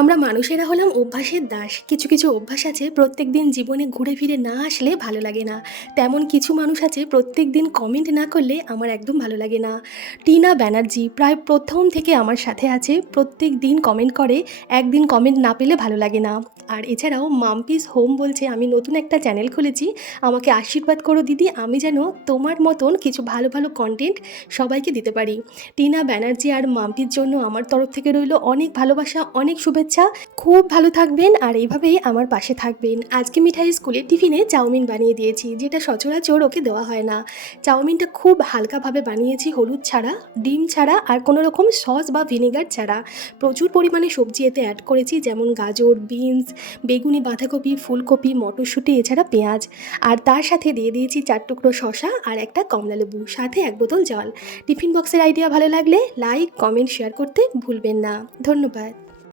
আমরা মানুষেরা হলাম অভ্যাসের দাস। কিছু কিছু অভ্যাস আছে প্রত্যেক দিন জীবনে ঘুরে ফিরে না আসলে ভালো লাগে না। তেমন কিছু মানুষ আছে প্রত্যেক দিন কমেন্ট না করলে আমার একদম ভালো লাগে না। টিনা ব্যানার্জি প্রায় প্রথম থেকে আমার সাথে আছে, প্রত্যেক দিন কমেন্ট করে, একদিন কমেন্ট না পেলে ভালো লাগে না। আর এছাড়াও মাম্পিস হোম বলছে, আমি নতুন একটা চ্যানেল খুলেছি, আমাকে আশীর্বাদ করো দিদি, আমি যেন তোমার মতন কিছু ভালো ভালো কন্টেন্ট সবাইকে দিতে পারি। টিনা ব্যানার্জি আর মাম্পির জন্য আমার তরফ থেকে রইল অনেক ভালোবাসা, অনেক শুভেচ্ছা। খুব ভালো থাকবেন আর এইভাবেই আমার পাশে থাকবেন। আজকে মিঠাই স্কুলের টিফিনে চাউমিন বানিয়ে দিয়েছি, যেটা সচরাচর ওকে দেওয়া হয় না। চাউমিনটা খুব হালকাভাবে বানিয়েছি, হলুদ ছাড়া, ডিম ছাড়া আর কোনো রকম সস বা ভিনেগার ছাড়া। প্রচুর পরিমাণে সবজি এতে অ্যাড করেছি, যেমন গাজর, বিনস, বেগুনি, বাঁধাকপি, ফুলকপি, মটরশুঁটি, এছাড়া পেঁয়াজ। আর তার সাথে দিয়ে দিয়েছি 4 টুকরো শসা আর একটা কমলা লেবু, সাথে 1 বোতল জল। টিফিন বক্সের আইডিয়া ভালো লাগলে লাইক, কমেন্ট, শেয়ার করতে ভুলবেন না। ধন্যবাদ।